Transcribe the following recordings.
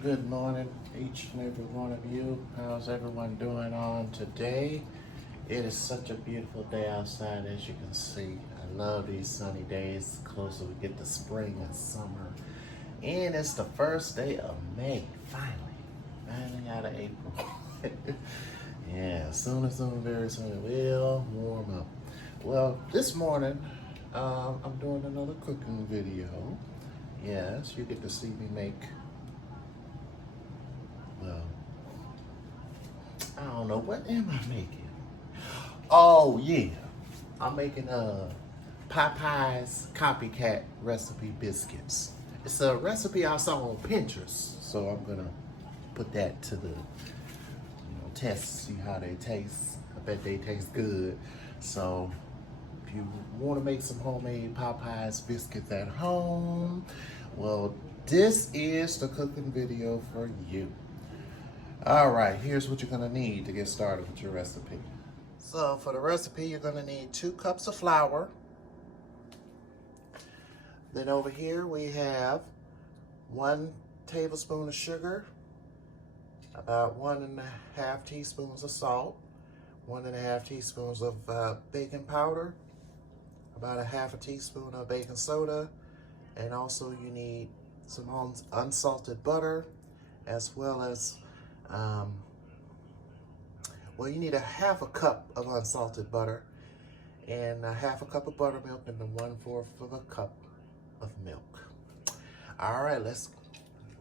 Good morning, each and every one of you. How's everyone doing on today? It is such a beautiful day outside, as you can see. I love these sunny days. The closer we get to spring and summer. And it's the first day of May, finally out of April. Yeah, soon, very soon it will warm up. Well, this morning, I'm doing another cooking video. Yes, you get to see me make, well, I don't know, what am I making? Oh yeah, I'm making Popeye's copycat recipe biscuits. It's a recipe I saw on Pinterest, so I'm gonna put that to the test, see how they taste. I bet they taste good. So if you want to make some homemade Popeye's biscuits at home, well, this is the cooking video for you. All right, here's what you're gonna need to get started with your recipe. So for the recipe, you're gonna need 2 cups of flour. Then over here we have 1 tablespoon of sugar, about 1.5 teaspoons of salt, 1.5 teaspoons of baking powder, about 1/2 teaspoon of baking soda, and also you need some unsalted butter, as well as well, you need 1/2 cup of unsalted butter and 1/2 cup of buttermilk and 1/4 of a cup of milk. All right, let's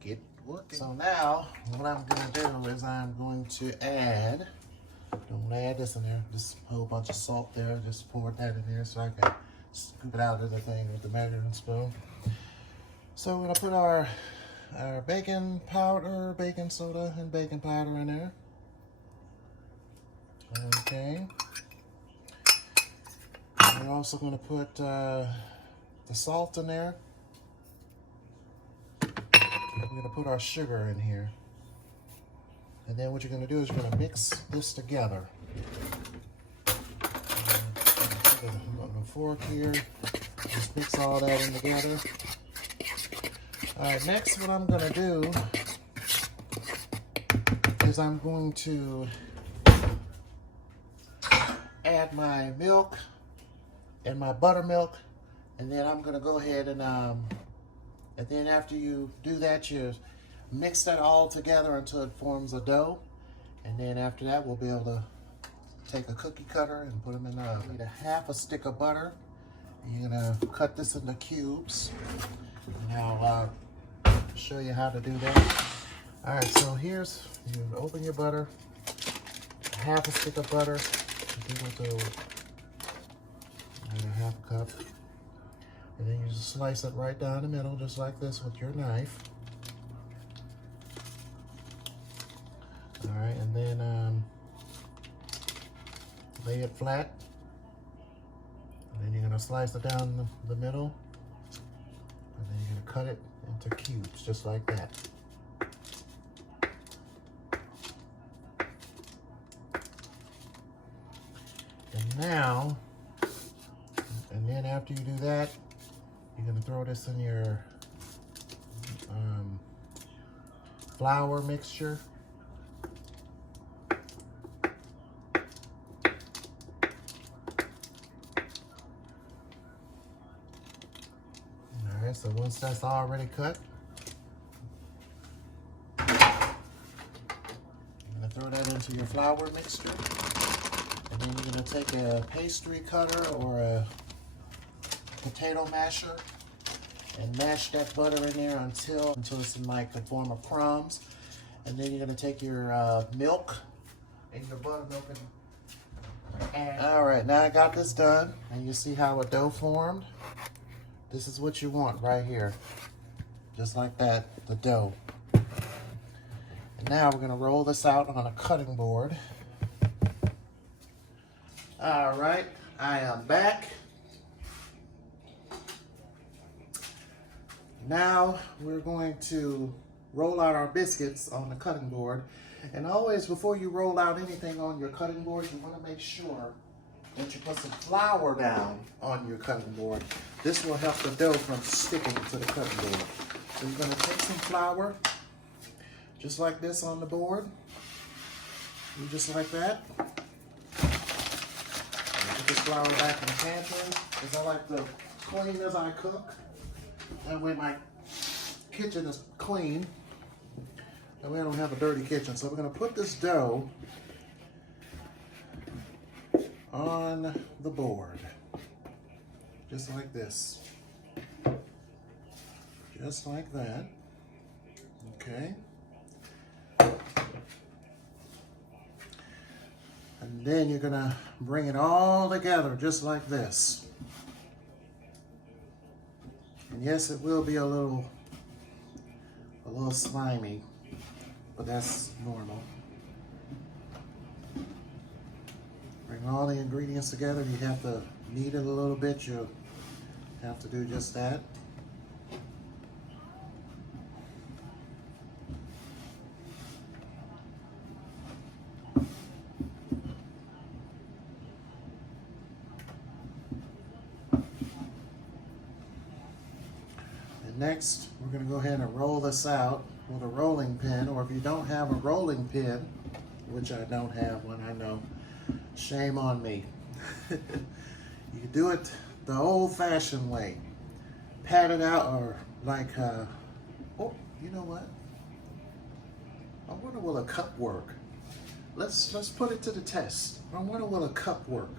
get working. So now what I'm gonna do is I'm going to add, don't add this in there, just a whole bunch of salt there, just pour that in there so I can scoop it out of the thing with the measuring spoon. So we're gonna put our baking powder, baking soda, and baking powder in there. Okay. We're also gonna put the salt in there. We're gonna put our sugar in here. And then what you're gonna do is you're gonna mix this together. Put a fork here, just mix all that in together. All right, next what I'm gonna do is I'm going to add my milk and my buttermilk, and then I'm gonna go ahead and then after you do that, you mix that all together until it forms a dough. And then after that, we'll be able to take a cookie cutter and put them in the oven. You need 1/2 stick of butter. You're gonna cut this into cubes. And I'll show you how to do that. All right, so here's, you open your butter, 1/2 stick of butter, equal to 1/2 cup. And then you just slice it right down the middle, just like this with your knife. All right, and then lay it flat. And then you're gonna slice it down the middle. And then you're gonna cut it into cubes, just like that. And now, and then after you do that, you're gonna throw this in your flour mixture. All right, so once that's already cut, you're gonna throw that into your flour mixture. And then you're gonna take a pastry cutter or a potato masher and mash that butter in there until it's in like the form of crumbs. And then you're gonna take your milk and your buttermilk and add. All right, now I got this done, and you see how a dough formed. This is what you want right here, just like that, the dough. And now we're gonna roll this out on a cutting board. All right, I am back. Now we're going to roll out our biscuits on the cutting board. And always, before you roll out anything on your cutting board, you want to make sure that you put some flour down on your cutting board. This will help the dough from sticking to the cutting board. So you're going to take some flour just like this on the board. Do just like that. Put this flour back in the pantry, because I like to clean as I cook. That way my kitchen is clean. That way I don't have a dirty kitchen. So we're going to put this dough on the board. Just like this. Just like that. Okay. And then you're going to bring it all together just like this. And yes, it will be a little slimy, but that's normal. Bring all the ingredients together. You have to knead it a little bit. You'll have to do just that. Next, we're going to go ahead and roll this out with a rolling pin, or if you don't have a rolling pin, which I don't have one, I know, shame on me. You can do it the old-fashioned way. Pat it out, or like, oh, you know what? I wonder will a cup work? Let's put it to the test. I wonder will a cup work?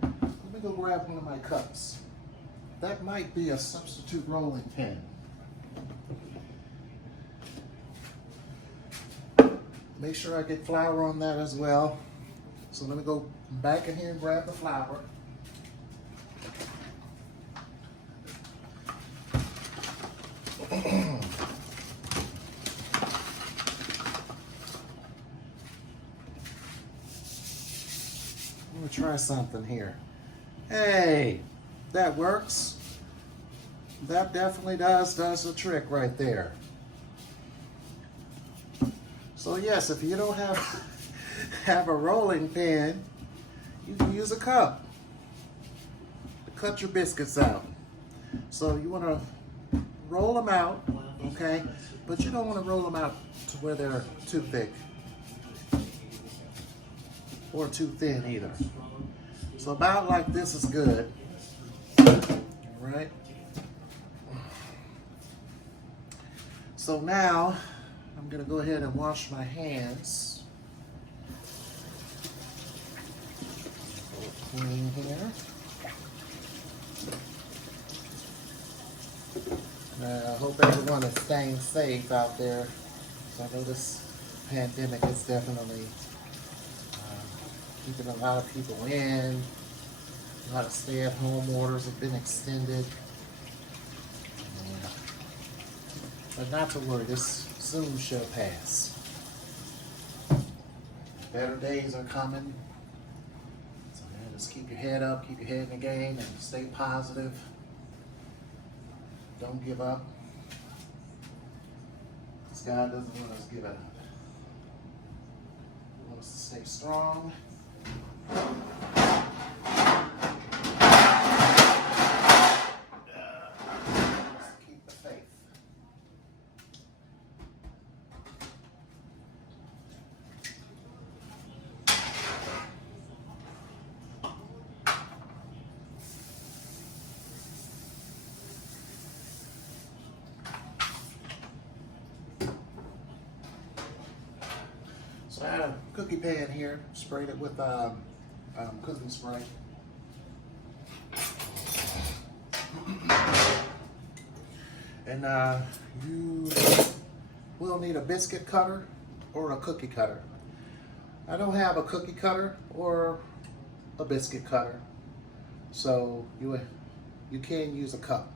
Let me go grab one of my cups. That might be a substitute rolling pin. Make sure I get flour on that as well. So let me go back in here and grab the flour. I'm gonna try something here. Hey! That works. That definitely does the trick right there. So yes, if you don't have a rolling pin, you can use a cup to cut your biscuits out. So you want to roll them out, okay? But you don't want to roll them out to where they're too thick or too thin either. So about like this is good. Right. So now I'm going to go ahead and wash my hands. Clean here. I hope everyone is staying safe out there. So I know this pandemic is definitely keeping a lot of people in. A lot of stay-at-home orders have been extended. But not to worry, this soon shall pass. Better days are coming. So just keep your head up, keep your head in the game, and stay positive. Don't give up. Because God doesn't want us giving up. He wants us to stay strong. So I had a cookie pan here, sprayed it with cooking spray. And you will need a biscuit cutter or a cookie cutter. I don't have a cookie cutter or a biscuit cutter, so you can use a cup.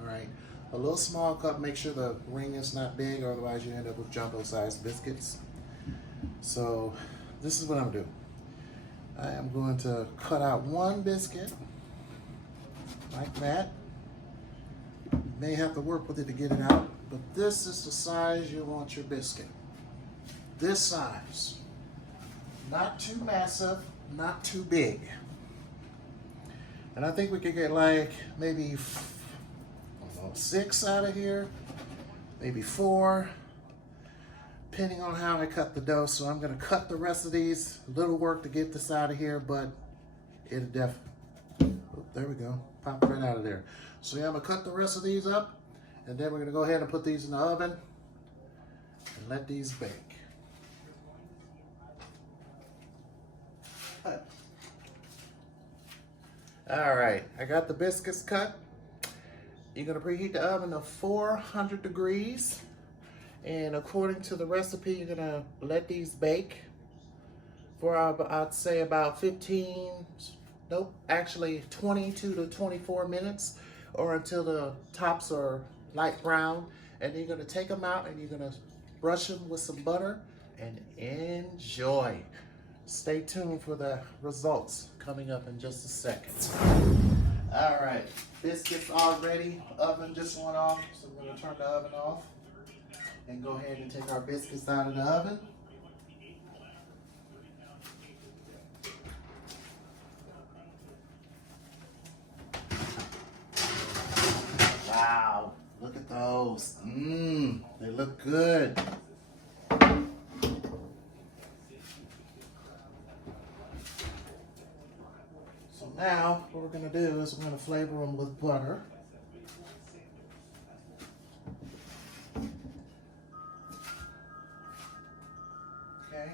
All right, a little small cup. Make sure the ring is not big, or otherwise you end up with jumbo-sized biscuits. So this is what I'm gonna do. I am going to cut out one biscuit like that. You may have to work with it to get it out, but this is the size you want your biscuit. This size. Not too massive, not too big. And I think we could get like maybe, I don't know, 6 out of here, maybe 4. depending on how I cut the dough. So I'm gonna cut the rest of these. A little work to get this out of here, but it'll definitely, oh, there we go, pop right out of there. So yeah, I'm gonna cut the rest of these up, and then we're gonna go ahead and put these in the oven and let these bake. All right, I got the biscuits cut. You're gonna preheat the oven to 400 degrees. And according to the recipe, you're gonna let these bake for, I'd say about 22 to 24 minutes, or until the tops are light brown. And then you're gonna take them out and you're gonna brush them with some butter and enjoy. Stay tuned for the results coming up in just a second. All right, biscuits all ready. Oven just went off, so we're gonna turn the oven off and go ahead and take our biscuits out of the oven. Wow, look at those. They look good. So now what we're gonna do is we're gonna flavor them with butter. Okay.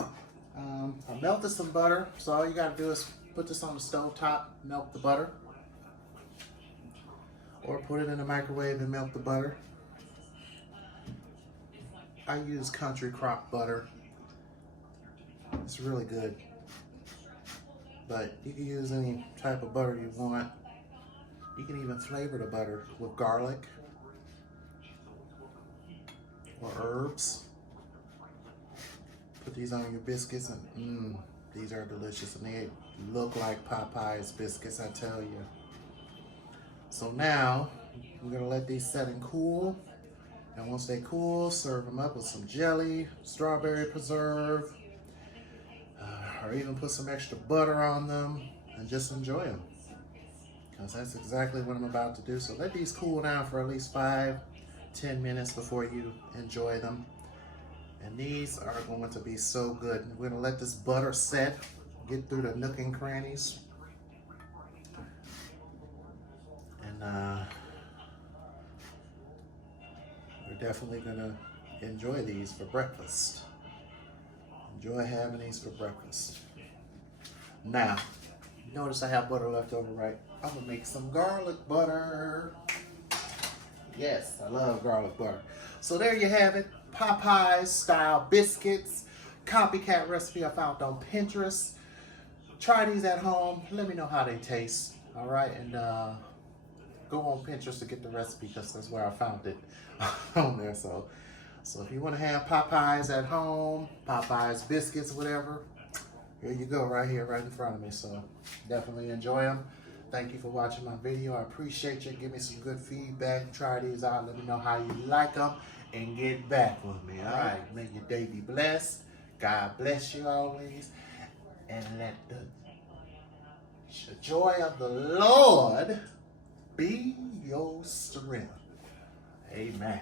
I melted some butter, so all you gotta do is put this on the stove top, melt the butter. Or put it in the microwave and melt the butter. I use country crock butter. It's really good. But you can use any type of butter you want. You can even flavor the butter with garlic or herbs. Put these on your biscuits and these are delicious, and they look like Popeye's biscuits, I tell you. So now we're gonna let these set and cool. And once they cool, serve them up with some jelly, strawberry preserve, or even put some extra butter on them and just enjoy them. Because that's exactly what I'm about to do. So let these cool down for at least 5-10 minutes before you enjoy them. And these are going to be so good. We're gonna let this butter set, get through the nook and crannies. And we're definitely gonna enjoy these for breakfast. Enjoy having these for breakfast. Now, notice I have butter left over, right? I'm gonna make some garlic butter. Yes, I love garlic butter. So there you have it, Popeyes style biscuits. Copycat recipe I found on Pinterest. Try these at home. Let me know how they taste. All right, and go on Pinterest to get the recipe because that's where I found it on there. So if you want to have Popeyes at home, Popeyes biscuits, whatever, here you go, right here, right in front of me. So definitely enjoy them. Thank you for watching my video. I appreciate you. Give me some good feedback. Try these out. Let me know how you like them and get back with me. All right. May your day be blessed. God bless you always. And let the joy of the Lord be your strength. Amen.